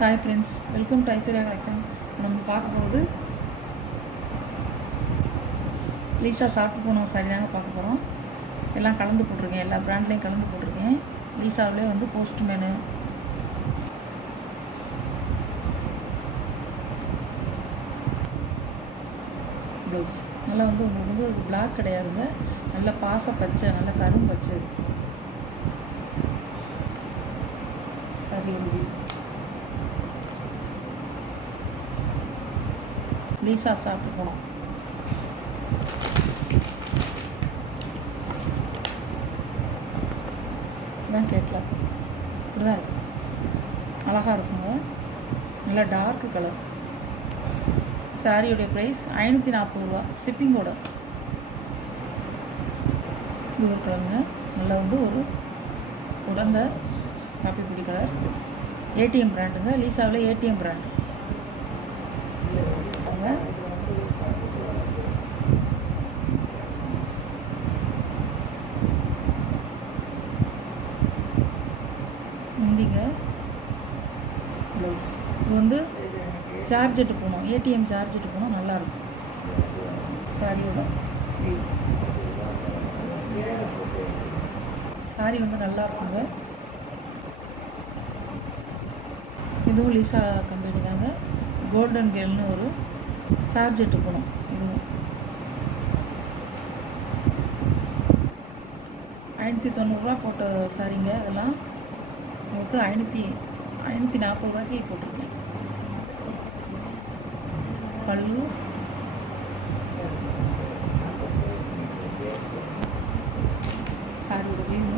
Hi friends, welcome to Aishwarya collection. நம்ம பார்க்கும்போது Lisa சாப்பிட்டு போனோம் சாரி தாங்க பார்க்க போகிறோம். எல்லாம் கலந்து போட்டிருக்கேன், எல்லா ப்ராண்ட்லேயும் கலந்து போட்டிருக்கேன். லீசாவிலே வந்து போஸ்ட்மேனு, ப்ளவுஸ் நல்லா வந்து உங்களுக்கு வந்து அது பிளாக் கிடையாதுங்க, நல்ல பாச பச்சை, நல்ல கரும் பச்சை சாரி. லீசா சாப்பிட்டு போனோம். இதான் கேட்கல, இப்படி தான் இருக்கும், அழகாக இருக்குங்க, நல்லா டார்க்கு கலர். சாரியோடைய ப்ரைஸ் 540 ரூபா, ஷிப்பிங்கோட. இது ஒரு கலருங்க, நல்லா வந்து ஒரு உடந்த காப்பி பிடி கலர். ஏடிஎம் பிராண்டுங்க, லீசாவில் ஏடிஎம் பிராண்டு. முந்திங்க ப்ளவுஸ். இது வந்து சார்ஜெட்டு போகணும், ஏடிஎம் சார்ஜெட்டு போகணும், நல்லாயிருக்கும். சாரியோட வியூ, சாரி வந்து நல்லா இருக்குங்க. இதுவும் லீசா கம்பெனி தாங்க, கோல்டன் கேர்ள்னு ஒரு சார்ஜெட்டு போகணும். இதுவும் 590 ரூபா போட்ட சாரிங்க. அதெல்லாம் உங்களுக்கு 540 ரூபாய்க்கு போட்டிருக்கேன். பல்லு, சாரியோட வியூங்க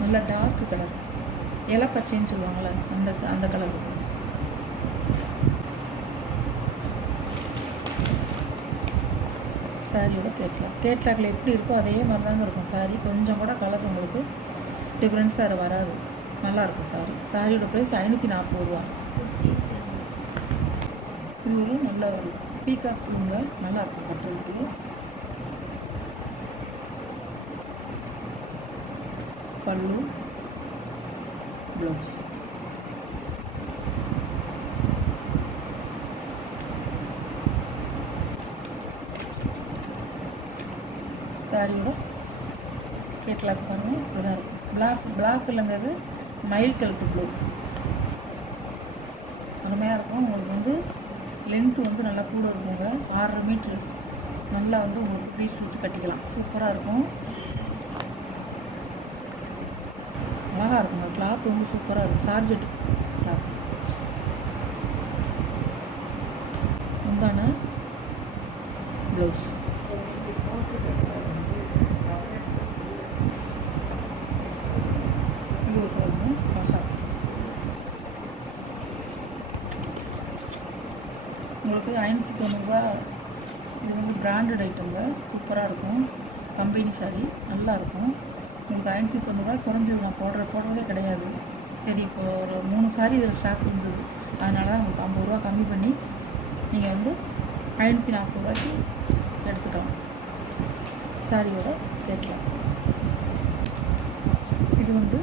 நல்லா டார்க் கலர், இலை பச்சைன்னு சொல்லுவாங்கள்ல, அந்த கலர் இருக்கும். சாரியோட கேட்லாகில் எப்படி இருக்கோ அதே மாதிரி தாங்க இருக்கும் சாரி. கொஞ்சம் கூட கலர் உங்களுக்கு டிஃப்ரென்ஸாக வராது, நல்லாயிருக்கும் சாரி. சாரியோட ப்ரைஸ் 540 ரூபா. இது ஒரு நல்ல ஒரு பீகாக் பூங்க, நல்லாயிருக்கும் கட்டுறதுக்கு. பல்லு, ப்ளவுஸ். சாரியோட கேட்லாக் பாருங்கள், இப்படிதான் இருக்கும். பிளாக் இல்லைங்க, அது மயில் கழுத்து ப்ளூ, அருமையாக இருக்கும். உங்களுக்கு வந்து லென்த்து வந்து நல்லா கூட இருக்குங்க, 6.5 மீட்ரு. நல்லா வந்து உங்களுக்கு ப்ளீட்ஸ் வச்சு கட்டிக்கலாம், சூப்பராக இருக்கும், அழகாக இருக்குங்க. கிளாத் வந்து சூப்பராக இருக்கும், சார்ஜெட் கிளாத். முந்தான ப்ளவுஸ். இது ஒரு கலருங்க, அழகாக உங்களுக்கு 590 ரூபா. இது வந்து பிராண்டட் ஐட்டங்க, சூப்பராக இருக்கும். கம்பெனி சாரி நல்லாயிருக்கும். உங்களுக்கு 590 ரூபாய் குறைஞ்சது நான் போடுறதே கிடையாது. சரி, இப்போ ஒரு 3 சாரி இதில் ஸ்டாக் இருந்தது, அதனால தான் உங்களுக்கு 50 ரூபா கம்மி பண்ணி நீங்கள் வந்து 540 ரூபாய்க்கு எடுத்துக்கலாம். சாரியோட கேட்கலாம். இது வந்து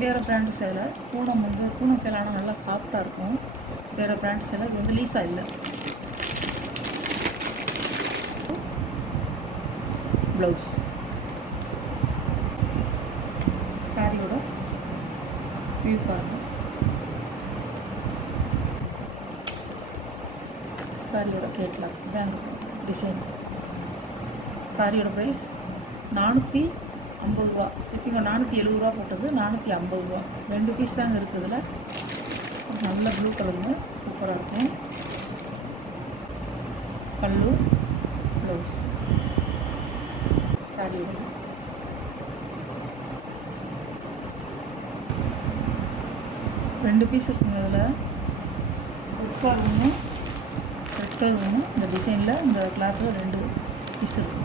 வேறு பிராண்டு சேலை. பூனம் சேலை, ஆனால் நல்லா சாஃப்டாக இருக்கும். வேறு பிராண்டு சேலை. இது வந்து லீசா இல்லை. ப்ளவுஸ். சாரியோட வியூ பாருங்கள். சாரியோட கேட்லாக் இதான் இருக்கும் டிசைன். சாரியோட ப்ரைஸ் 450 ரூபா. ஷிப்பிங்க 470 ரூபா போட்டது, 450 ரூபா. 2 பீஸ் தாங்க இருக்குது இதில். நல்ல ப்ளூ கலருங்க, சூப்பராக இருக்கும். பல்லு, ப்ளவுஸ். சாரியோட 2 பீஸ் இருக்குங்க இதில். ரெட் கலர் ஒன்று, இந்த டிசைனில் இந்த கிளாத்தில் 2 பீஸ் இருக்கும்.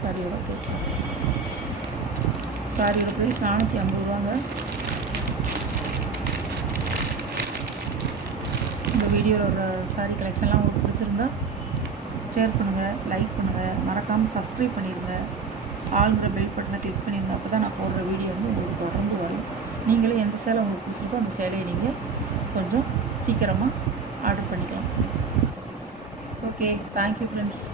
சாரியோட கேட்கலாம். சாரியோட ப்ரைஸ் 450 ரூபாங்க. இந்த வீடியோவில் ஒரு சாரீ கலெக்ஷன்லாம் உங்களுக்கு பிடிச்சிருந்தா ஷேர் பண்ணுங்கள், லைக் பண்ணுங்கள், மறக்காமல் சப்ஸ்கிரைப் பண்ணிடுங்க. ஆளுங்கிற பெல் பட்டனை கிளிக் பண்ணிடுங்க. அப்போ தான் நான் போடுற வீடியோ வந்து உங்களுக்கு தொடர்ந்து வரும். நீங்களே எந்த சேலை உங்களுக்கு பிடிச்சிருக்கோ அந்த சேலையை நீங்கள் கொஞ்சம் சீக்கிரமாக ஆர்டர் பண்ணிக்கலாம். Okay, thank you friends.